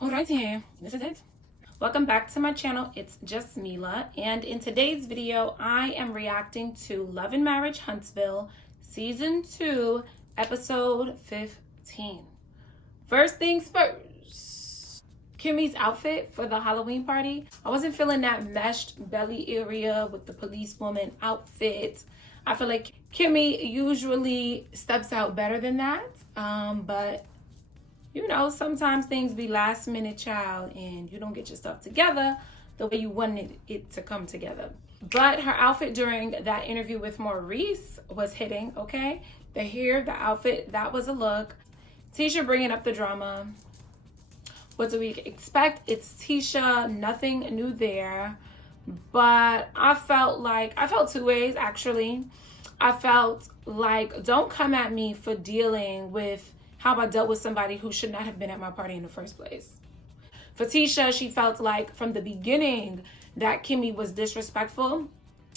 Alrighty, this is it. Welcome back to my channel. It's JusMeLah, and in today's video, I am reacting to Love and Marriage Huntsville, Season 2, Episode 15. First things first, Kimmy's outfit for the Halloween party. I wasn't feeling that meshed belly area with the policewoman outfit. I feel like Kimmy usually steps out better than that, but you know, sometimes things be last minute, child, and you don't get your stuff together the way you wanted it to come together. But her outfit during that interview with Maurice was hitting, okay? The hair, the outfit, that was a look. Tisha bringing up the drama. What do we expect? It's Tisha, nothing new there. But I felt two ways, actually. I felt like, don't come at me for dealing with how I dealt with somebody who should not have been at my party in the first place. For Tisha, she felt like from the beginning that Kimmy was disrespectful.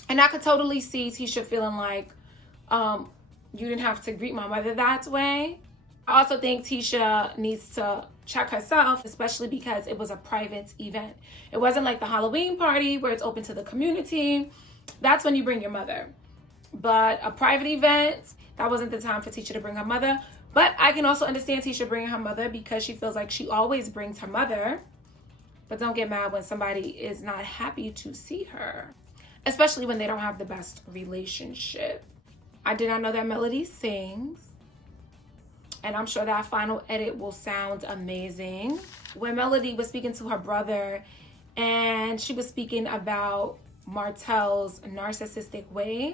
And I could totally see Tisha feeling like, you didn't have to greet my mother that way. I also think Tisha needs to check herself, especially because it was a private event. It wasn't like the Halloween party where it's open to the community. That's when you bring your mother. But a private event, that wasn't the time for Tisha to bring her mother. But I can also understand Tisha bringing her mother because she feels like she always brings her mother. But don't get mad when somebody is not happy to see her, especially when they don't have the best relationship. I did not know that Melody sings, and I'm sure that final edit will sound amazing. When Melody was speaking to her brother, and she was speaking about Martell's narcissistic ways,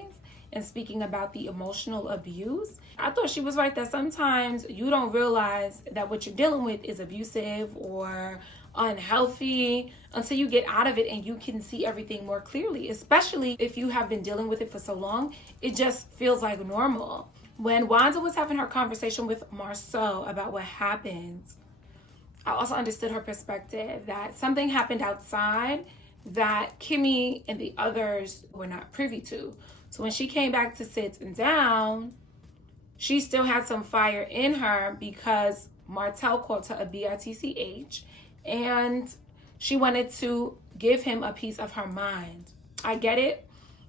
and speaking about the emotional abuse, I thought she was right that sometimes you don't realize that what you're dealing with is abusive or unhealthy until you get out of it and you can see everything more clearly, especially if you have been dealing with it for so long. It just feels like normal. When Wanda was having her conversation with Marcel about what happened, I also understood her perspective that something happened outside that Kimmy and the others were not privy to. So when she came back to sit down, she still had some fire in her because Martell called her a BRTCH, and she wanted to give him a piece of her mind. I get it.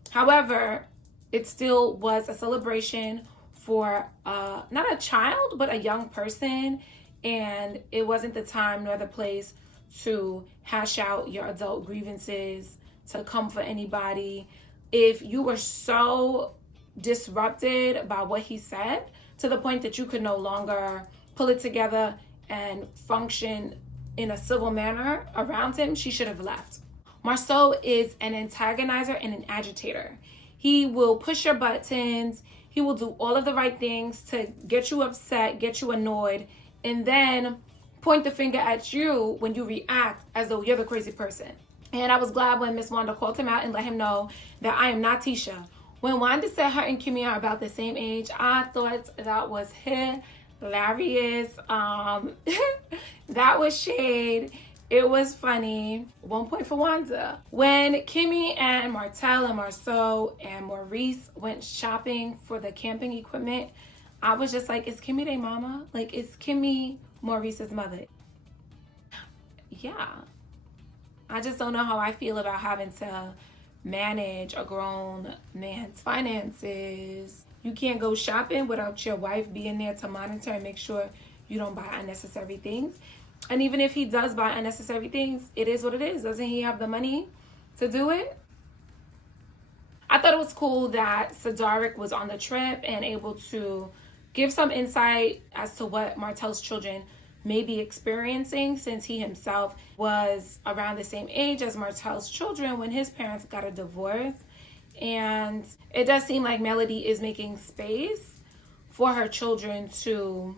However, it still was a celebration for not a child, but a young person, and it wasn't the time nor the place to hash out your adult grievances, to come for anybody. If you were so disrupted by what he said to the point that you could no longer pull it together and function in a civil manner around him, she should have left. Marceau is an antagonizer and an agitator. He will push your buttons. He will do all of the right things to get you upset, get you annoyed, and then point the finger at you when you react as though you're the crazy person. And I was glad when Miss Wanda called him out and let him know that I am not Tisha. When Wanda said her and Kimmy are about the same age, I thought that was hilarious. That was shade. It was funny. 1 point for Wanda. When Kimmy and Martell and Marceau and Maurice went shopping for the camping equipment, I was just like, is Kimmy their mama? Like, is Kimmy Maurice's mother? Yeah. I just don't know how I feel about having to manage a grown man's finances. You can't go shopping without your wife being there to monitor and make sure you don't buy unnecessary things. And even if he does buy unnecessary things, it is what it is. Doesn't he have the money to do it? I thought it was cool that Cedric was on the trip and able to give some insight as to what Martell's children may be experiencing, since he himself was around the same age as Martell's children when his parents got a divorce. And it does seem like Melody is making space for her children to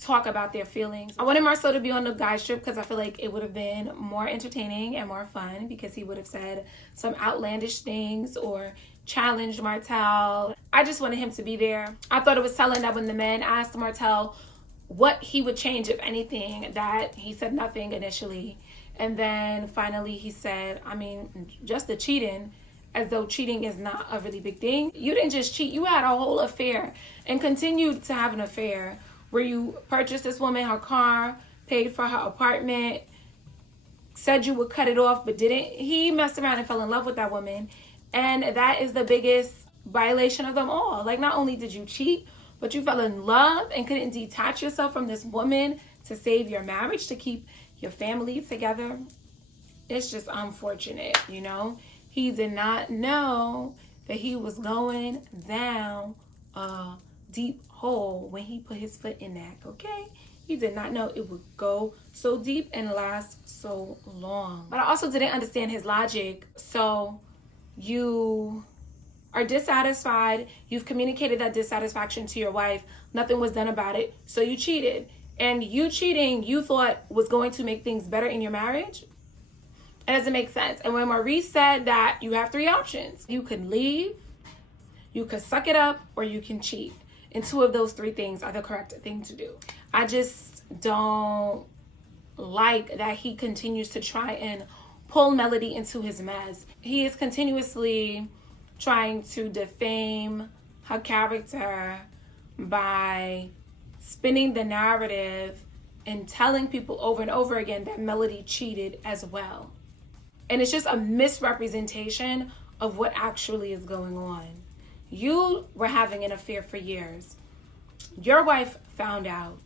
talk about their feelings. I wanted Marcel to be on the guys trip because I feel like it would have been more entertaining and more fun, because he would have said some outlandish things or challenged Martell. I just wanted him to be there. I thought it was telling that when the men asked Martell what he would change, if anything, that he said nothing initially. And then finally he said, I mean, just the cheating, as though cheating is not a really big thing. You didn't just cheat, you had a whole affair and continued to have an affair where you purchased this woman her car, paid for her apartment, said you would cut it off but didn't. He messed around and fell in love with that woman, and that is the biggest violation of them all. Like, not only did you cheat, but you fell in love and couldn't detach yourself from this woman to save your marriage, to keep your family together. It's just unfortunate, you know. He did not know that he was going down a deep hole when he put his foot in that, okay? He did not know it would go so deep and last so long. But I also didn't understand his logic. So you are dissatisfied. You've communicated that dissatisfaction to your wife. Nothing was done about it. So you cheated. And you cheating, you thought was going to make things better in your marriage? It doesn't make sense. And when Marie said that you have 3 options, you could leave, you could suck it up, or you can cheat. And 2 of those 3 things are the correct thing to do. I just don't like that he continues to try and pull Melody into his mess. He is continuously trying to defame her character by spinning the narrative and telling people over and over again that Melody cheated as well. And it's just a misrepresentation of what actually is going on. You were having an affair for years. Your wife found out.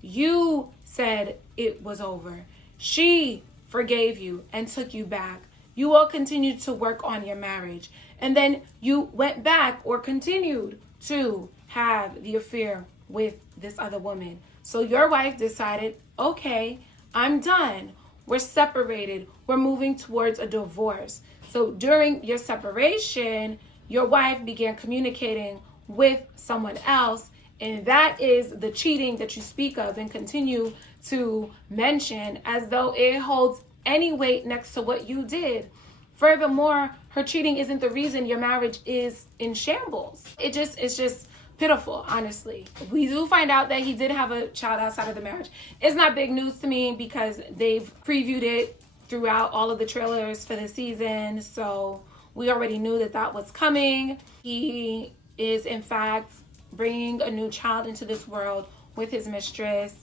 You said it was over. She forgave you and took you back. You all continued to work on your marriage. And then you went back or continued to have the affair with this other woman. So your wife decided, okay, I'm done. We're separated. We're moving towards a divorce. So during your separation, your wife began communicating with someone else. And that is the cheating that you speak of and continue to mention as though it holds any weight next to what you did. Furthermore, her cheating isn't the reason your marriage is in shambles. It's just pitiful, honestly. We do find out that he did have a child outside of the marriage. It's not big news to me because they've previewed it throughout all of the trailers for the season. So we already knew that that was coming. He is, in fact, bringing a new child into this world with his mistress.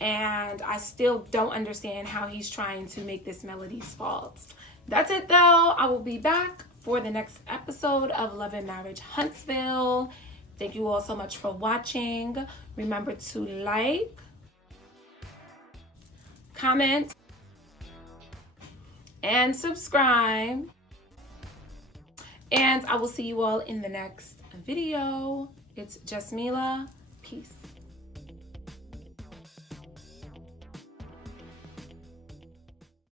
And I still don't understand how he's trying to make this Melody's fault. That's it, though. I will be back for the next episode of Love and Marriage Huntsville. Thank you all so much for watching. Remember to like, comment, and subscribe. And I will see you all in the next video. It's JusMeLah. Peace.